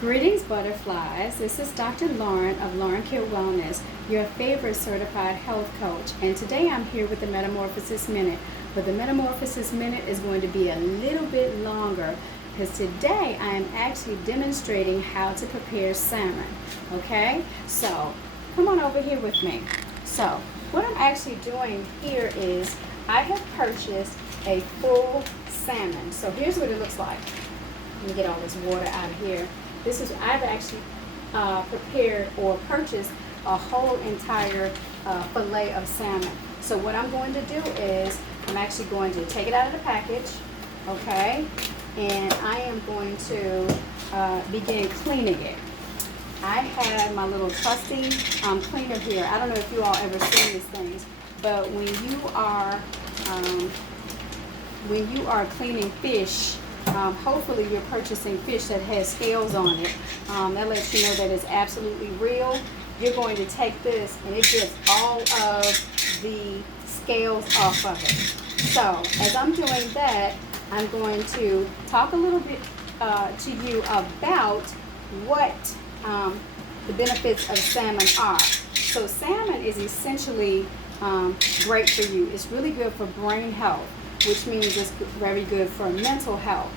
Greetings, butterflies. This is Dr. Lauren of Lauren Care Wellness, your favorite certified health coach. And today I'm here with the Metamorphosis Minute. But the Metamorphosis Minute is going to be a little bit longer because today I am actually demonstrating how to prepare salmon. Okay? So come on over here with me. So what I'm actually doing here is I have purchased a full salmon. So here's what it looks like. Let me get all this water out of here. I've actually prepared or purchased a whole entire fillet of salmon. So what I'm going to do is I'm actually going to take it out of the package, okay? And I am going to begin cleaning it. I have my little trusty cleaner here. I don't know if you all ever seen these things, but when you are cleaning fish, hopefully you're purchasing fish that has scales on it. That lets you know that it's absolutely real. You're going to take this and it gets all of the scales off of it. So as I'm doing that, I'm going to talk a little bit to you about what the benefits of salmon are. So salmon is essentially great for you. It's really good for brain health, which means it's very good for mental health.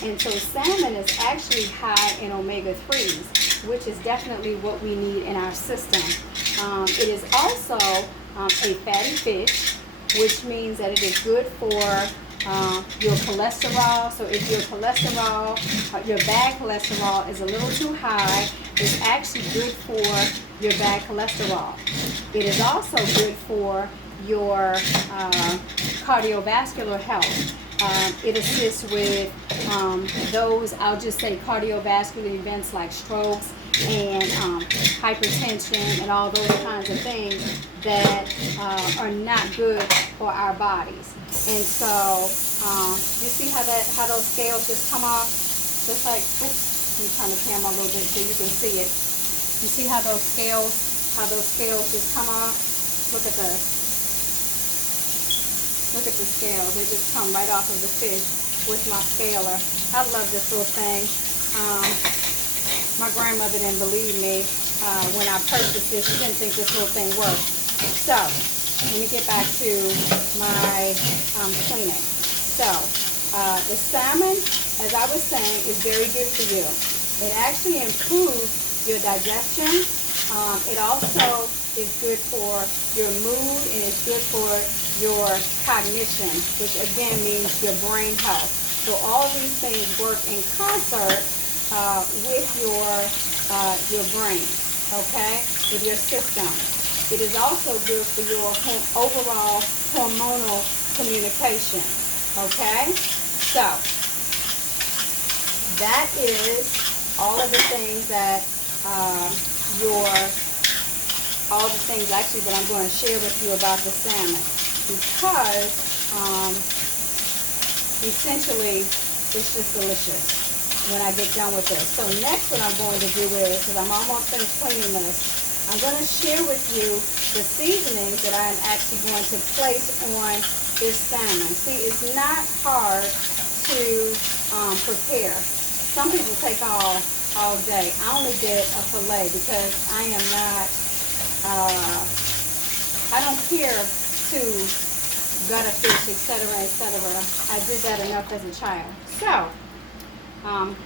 And so salmon is actually high in omega-3s, which is definitely what we need in our system. It is also a fatty fish, which means that it is good for your cholesterol. So if your cholesterol, your bad cholesterol is a little too high, it's actually good for your bad cholesterol. It is also good for your cardiovascular health. It assists with those, I'll just say, cardiovascular events like strokes and hypertension and all those kinds of things that are not good for our bodies. And so you see how those scales just come off? Just like, oops, let me turn the camera a little bit so you can see it. You see how those scales just come off? Look at the scales. They just come right off of the fish with my scaler. I love this little thing. My grandmother didn't believe me when I purchased this. She didn't think this little thing worked. So let me get back to my cleaning. So the salmon, as I was saying, is very good for you. It actually improves your digestion. It also is good for your mood, and it's good for your cognition, which again means your brain health. So all these things work in concert with your brain, okay, with your system. It is also good for your overall hormonal communication, okay? So that is all of the things that actually that I'm going to share with you about the salmon, because essentially it's just delicious when I get done with this. So next what I'm going to do is, because I'm almost finished cleaning this, I'm going to share with you the seasonings that I'm actually going to place on this salmon. See, it's not hard to prepare. Some people take all day. I only did a fillet because I am not, I don't care to gut a fish, etc., etc. I did that enough as a child. So,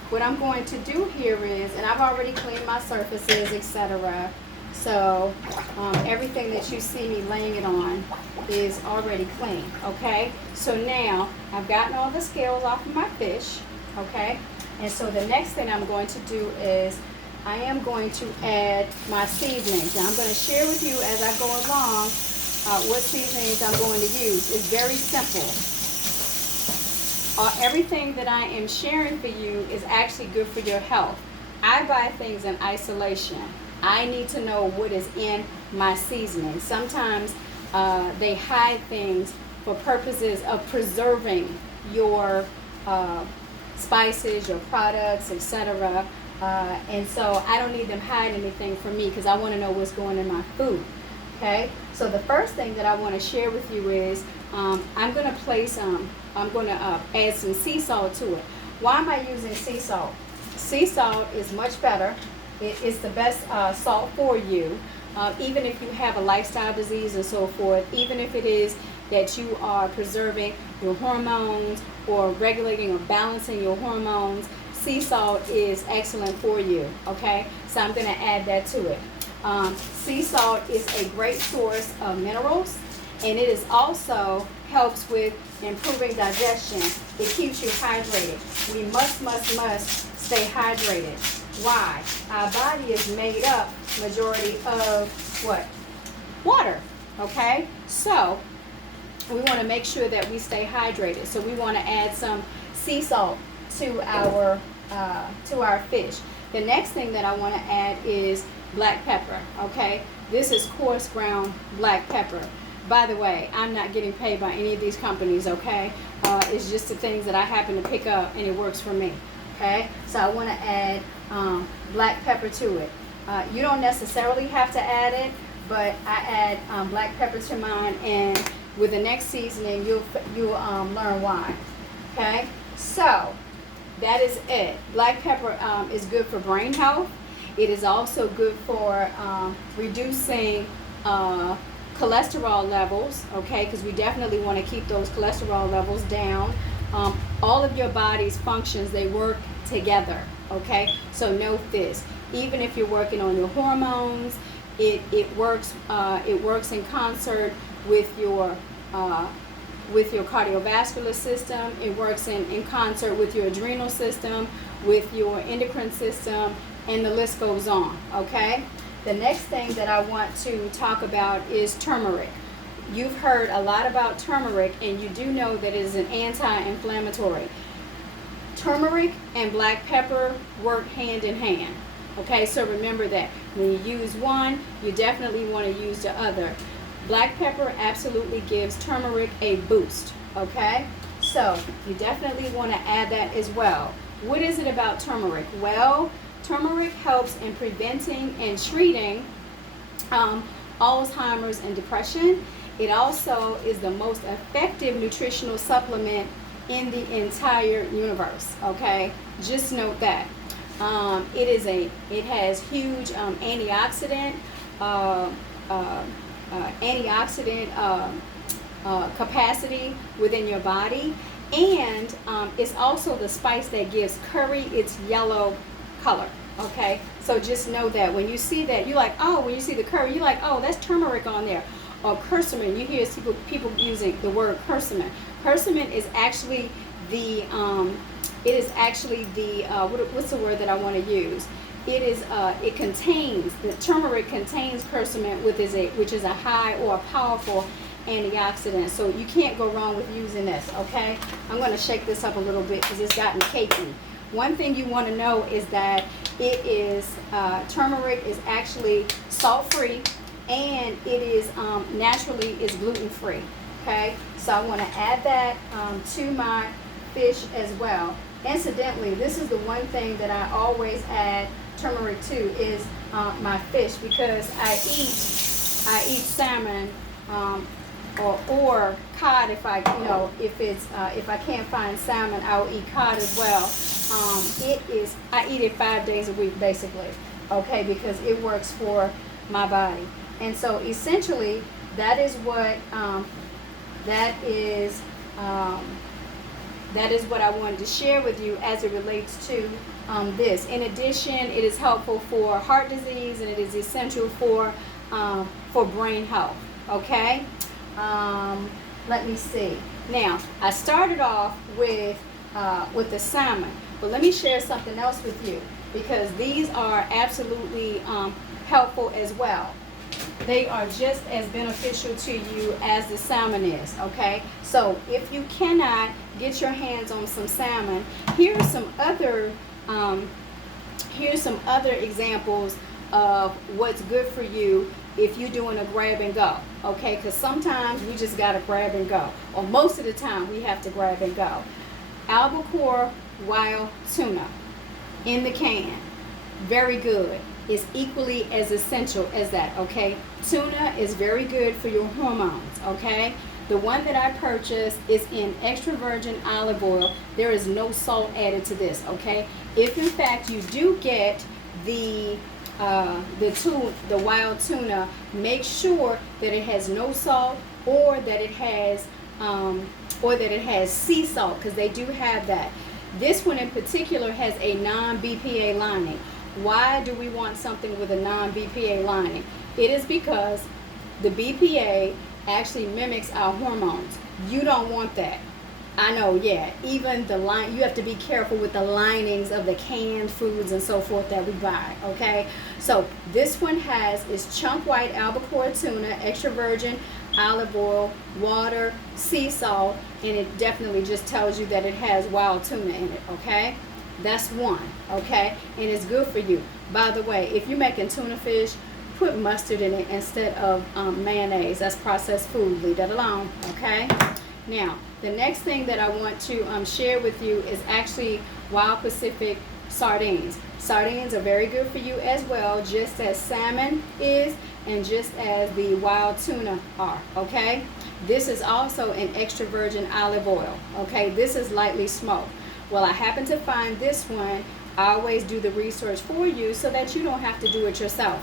what I'm going to do here is, and I've already cleaned my surfaces, etc. So, everything that you see me laying it on is already clean, okay? So now, I've gotten all the scales off of my fish, okay? And so the next thing I'm going to do is I am going to add my seasonings. Now I'm going to share with you as I go along what seasonings I'm going to use. It's very simple. Everything that I am sharing for you is actually good for your health. I buy things in isolation. I need to know what is in my seasoning. Sometimes they hide things for purposes of preserving your spices, your products, etc. And so I don't need them hide anything from me because I want to know what's going in my food. Okay, so the first thing that I want to share with you is I'm going to add some sea salt to it. Why am I using sea salt? Sea salt is much better. It's the best salt for you. Even if you have a lifestyle disease and so forth, even if it is that you are preserving your hormones or regulating or balancing your hormones, sea salt is excellent for you, okay? So I'm going to add that to it. Sea salt is a great source of minerals, and it is also helps with improving digestion. It keeps you hydrated. We must stay hydrated. Why? Our body is made up majority of what? Water, okay? So we want to make sure that we stay hydrated. So we want to add some sea salt to our fish. The next thing that I want to add is black pepper, okay? This is coarse ground black pepper. By the way, I'm not getting paid by any of these companies, okay? It's just the things that I happen to pick up, and it works for me, okay? So I want to add black pepper to it. You don't necessarily have to add it, but I add black pepper to mine, and with the next seasoning, you'll learn why, okay? So that is it. Black pepper is good for brain health. It is also good for reducing cholesterol levels, okay, because we definitely want to keep those cholesterol levels down. All of your body's functions, they work together, okay? So note this. Even if you're working on your hormones, it works in concert with your cardiovascular system. It works in concert with your adrenal system, with your endocrine system, and the list goes on, okay? The next thing that I want to talk about is turmeric. You've heard a lot about turmeric, and you do know that it is an anti-inflammatory. Turmeric and black pepper work hand in hand, okay? So remember that when you use one, you definitely want to use the other. Black pepper absolutely gives turmeric a boost, okay? So you definitely want to add that as well. What is it about turmeric? Well, turmeric helps in preventing and treating Alzheimer's and depression. It also is the most effective nutritional supplement in the entire universe, okay? Just note that. It has huge antioxidant capacity within your body, and it's also the spice that gives curry its yellow color, okay? So just know that when you see that, you're like, oh, when you see the curry, you're like, oh, that's turmeric on there. Or curcumin, you hear people using the word curcumin. Curcumin is actually the what's the word that I want to use? The turmeric contains curcumin, which is a high or a powerful antioxidant. So you can't go wrong with using this, okay? I'm going to shake this up a little bit because it's gotten cakey. One thing you want to know is that it is turmeric is actually salt-free, and it is naturally is gluten-free, okay? So I want to add that to my fish as well. Incidentally, this is the one thing that I always add turmeric to is my fish, because I eat salmon or cod if I can't find salmon, I'll eat cod as well. I eat it 5 days a week basically, okay, because it works for my body. And so essentially that is what I wanted to share with you as it relates to this. In addition, it is helpful for heart disease, and it is essential for brain health, okay? Let me see. Now, I started off with the salmon, but let me share something else with you, because these are absolutely helpful as well. They are just as beneficial to you as the salmon is, okay? So if you cannot get your hands on some salmon, here's some other examples of what's good for you if you're doing a grab and go, okay? Because sometimes we just got to grab and go, or most of the time we have to grab and go. Albacore wild tuna in the can, very good. Is equally as essential as that, okay? Tuna is very good for your hormones, okay? The one that I purchased is in extra virgin olive oil. There is no salt added to this, okay? If in fact you do get the wild tuna, make sure that it has no salt, or that it has sea salt, because they do have that. This one in particular has a non-BPA lining. Why do we want something with a non-BPA lining? It is because the BPA actually mimics our hormones. You don't want that. I know, yeah. Even the line, you have to be careful with the linings of the canned foods and so forth that we buy, okay? So this one is chunk white albacore tuna, extra virgin olive oil, water, sea salt, and it definitely just tells you that it has wild tuna in it, okay? That's one, okay? And it's good for you. By the way, if you're making tuna fish, put mustard in it instead of mayonnaise. That's processed food. Leave that alone, okay? Now, the next thing that I want to share with you is actually Wild Pacific sardines. Sardines are very good for you as well, just as salmon is and just as the wild tuna are, okay? This is also an extra virgin olive oil, okay? This is lightly smoked. Well, I happen to find this one. I always do the research for you so that you don't have to do it yourself.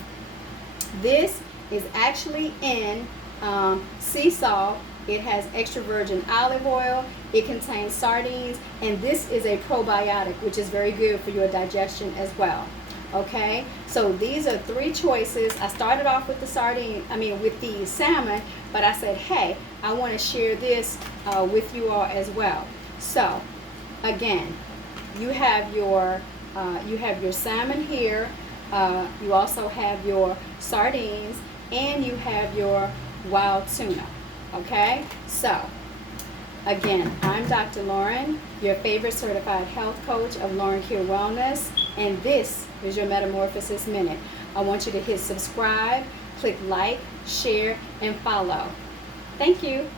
This is actually in sea salt. It has extra virgin olive oil. It contains sardines, and this is a probiotic, which is very good for your digestion as well. Okay, so these are three choices. I started off with the with the salmon, but I said, hey, I want to share this with you all as well. So, again, you have your salmon here. You also have your sardines, and you have your wild tuna. Okay, so again, I'm Dr. Lauren, your favorite certified health coach of Lauren Cure Wellness, and this is your Metamorphosis Minute. I want you to hit subscribe, click like, share, and follow. Thank you.